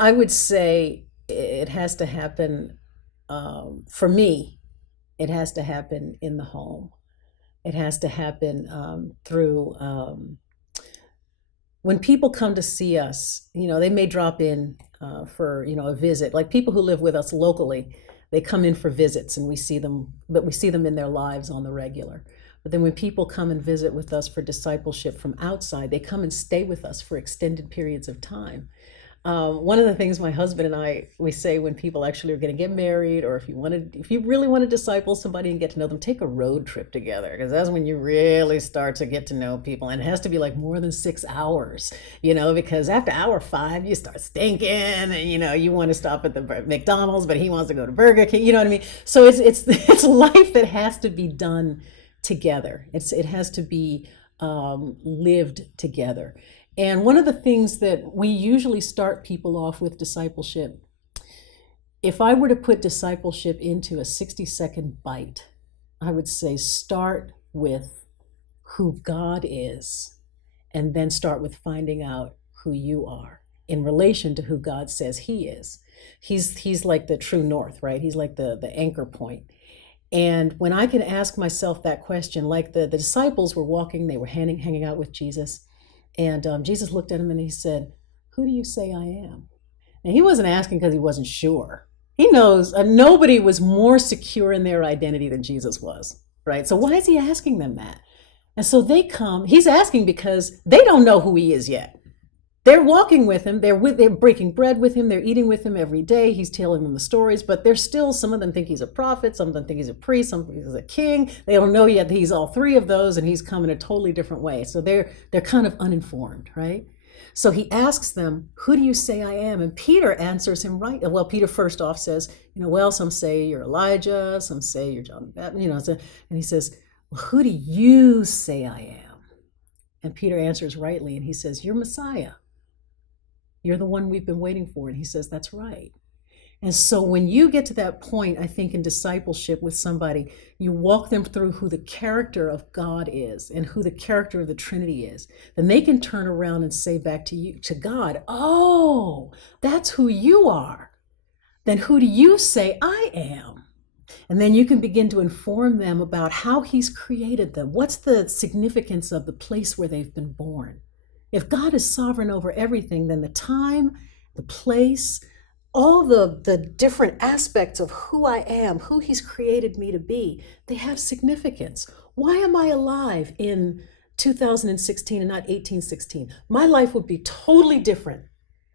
I would say it has to happen, for me, it has to happen in the home. It has to happen through when people come to see us, they may drop in for, a visit. Like people who live with us locally, they come in for visits and we see them, but we see them in their lives on the regular. But then when people come and visit with us for discipleship from outside, they come and stay with us for extended periods of time. One of the things my husband and I we say when people actually are going to get married, or if you really want to disciple somebody and get to know them, take a road trip together, because that's when you really start to get to know people, and it has to be like more than 6 hours, because after hour 5 you start stinking, and you want to stop at the McDonald's, but he wants to go to Burger King. You know what I mean? So it's life that has to be done together. It has to be lived together. And one of the things that we usually start people off with discipleship, if I were to put discipleship into a 60-second bite, I would say start with who God is, and then start with finding out who you are in relation to who God says he is. He's like the true north, right? He's like the anchor point. And when I can ask myself that question, like the disciples were walking, they were hanging out with Jesus. And Jesus looked at him and he said, "Who do you say I am?" And he wasn't asking because he wasn't sure. He knows nobody was more secure in their identity than Jesus was, right? So why is he asking them that? And so they come, he's asking because they don't know who he is yet. They're walking with him, they're breaking bread with him, they're eating with him every day, he's telling them the stories, but they're still, some of them think he's a prophet, some of them think he's a priest, some think he's a king. They don't know yet that he's all three of those, and he's come in a totally different way. So they're kind of uninformed, right? So he asks them, "Who do you say I am?" And Peter answers him right. Well, Peter first off says, well, some say you're Elijah, some say you're John the Baptist, and he says, "Well, who do you say I am?" And Peter answers rightly, and he says, "You're Messiah. You're the one we've been waiting for." And he says, "That's right." And so when you get to that point, I think in discipleship with somebody, you walk them through who the character of God is and who the character of the Trinity is. Then they can turn around and say back to you, to God, "Oh, that's who you are. Then who do you say I am?" And then you can begin to inform them about how he's created them. What's the significance of the place where they've been born? If God is sovereign over everything, then the time, the place, all the different aspects of who I am, who he's created me to be, they have significance. Why am I alive in 2016 and not 1816? My life would be totally different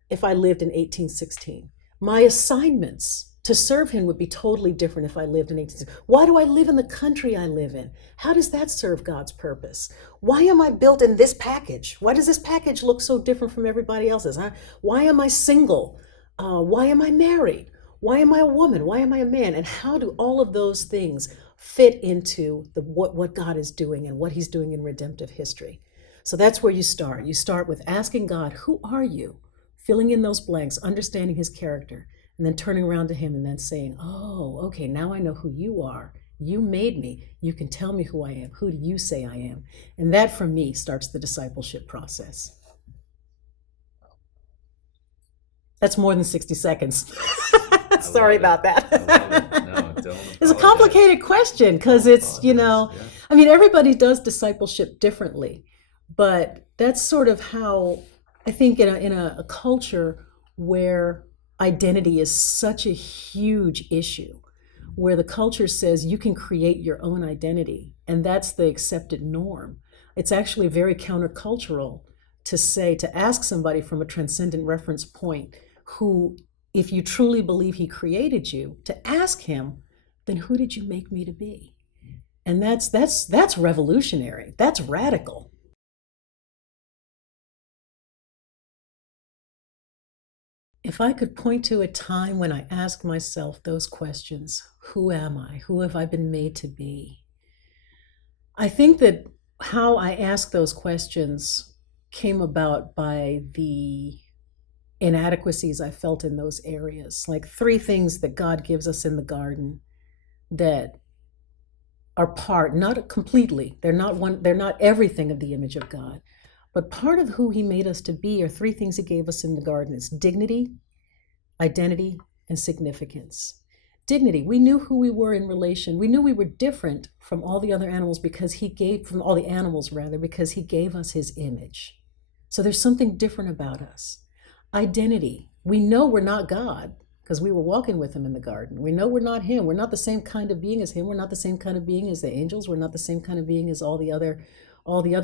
if I lived in 1816. My assignments to serve him would be totally different if I lived in 1816. Why do I live in the country I live in? How does that serve God's purpose? Why am I built in this package? Why does this package look so different from everybody else's? Why am I single? Why am I married? Why am I a woman? Why am I a man? And how do all of those things fit into what God is doing and what he's doing in redemptive history? So that's where you start. You start with asking God, "Who are you?" Filling in those blanks, understanding his character, and then turning around to him and then saying, "Oh, okay, now I know who you are. You made me. You can tell me who I am. Who do you say I am?" And that, for me, starts the discipleship process. That's more than 60 seconds. Sorry about that. I love it. No, don't It's a apologize. complicated question because it's, Apologize. Yeah. I mean, everybody does discipleship differently, but that's sort of how I think in a culture where identity is such a huge issue, where the culture says you can create your own identity, and that's the accepted norm. It's actually very countercultural to ask somebody from a transcendent reference point who, if you truly believe he created you, to ask him, "Then who did you make me to be?" And that's revolutionary. That's radical. If I could point to a time when I asked myself those questions, who am I? Who have I been made to be? I think that how I ask those questions came about by the inadequacies I felt in those areas. Like 3 things that God gives us in the garden that are part, not completely, they're not everything of the image of God, but part of who he made us to be are 3 things he gave us in the garden. It's dignity, identity, and significance. Dignity, we knew who we were in relation. We knew we were different from all the other animals because he gave, from all the animals rather, because he gave us his image. So there's something different about us. Identity, we know we're not God because we were walking with him in the garden. We know we're not him. We're not the same kind of being as him. We're not the same kind of being as the angels. We're not the same kind of being as all the other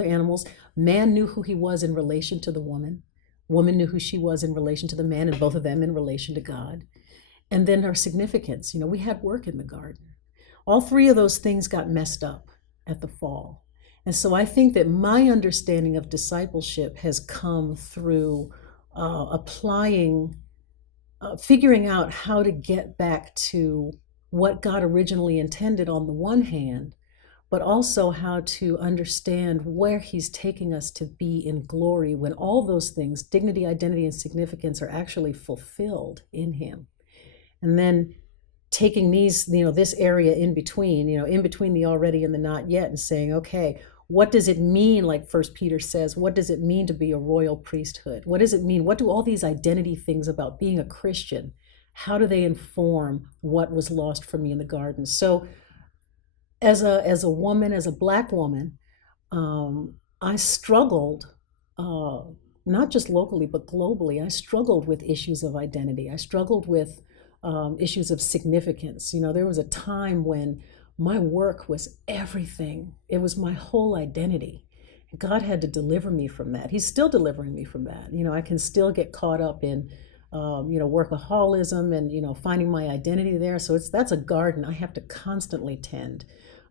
animals. Man knew who he was in relation to the woman. Woman knew who she was in relation to the man, and both of them in relation to God. And then our significance, we had work in the garden. All three of those things got messed up at the fall. And so I think that my understanding of discipleship has come through figuring out how to get back to what God originally intended on the one hand, but also how to understand where he's taking us to be in glory when all those things, dignity, identity, and significance, are actually fulfilled in him. And then taking these, this area in between the already and the not yet, and saying, okay, what does it mean, like First Peter says, what does it mean to be a royal priesthood? What does it mean? What do all these identity things about being a Christian, how do they inform what was lost from me in the garden? So as a woman, as a Black woman, I struggled, not just locally, but globally. I struggled with issues of identity. I struggled with issues of significance. There was a time when my work was everything. It was my whole identity. God had to deliver me from that. He's still delivering me from that. I can still get caught up in, workaholism and, finding my identity there. So that's a garden I have to constantly tend.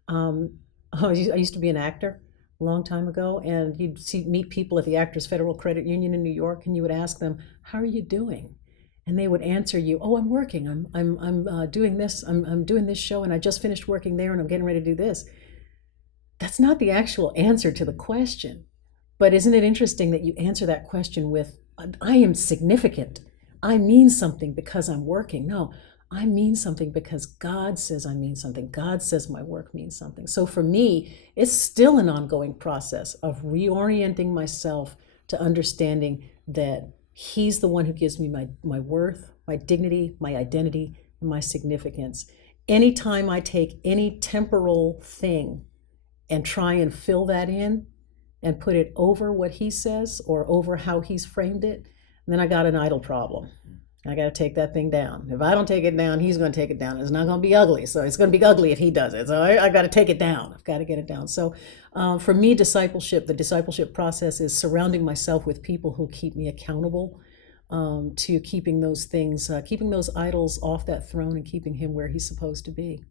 I used to be an actor a long time ago, and you'd meet people at the Actors Federal Credit Union in New York, and you would ask them, "How are you doing?" And they would answer you, "Oh, I'm working. I'm doing this. I'm doing this show, and I just finished working there, and I'm getting ready to do this." That's not the actual answer to the question. But isn't it interesting that you answer that question with, "I am significant. I mean something because I'm working." No, I mean something because God says I mean something. God says my work means something. So for me, it's still an ongoing process of reorienting myself to understanding that he's the one who gives me my worth, my dignity, my identity, and my significance. Anytime I take any temporal thing and try and fill that in and put it over what he says or over how he's framed it, then I got an idol problem. I got to take that thing down. If I don't take it down, he's going to take it down. It's not going to be ugly. So it's going to be ugly if he does it. So I got to take it down. I've got to get it down. So for me, the discipleship process is surrounding myself with people who keep me accountable to keeping those things, keeping those idols off that throne and keeping him where he's supposed to be.